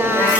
ใช่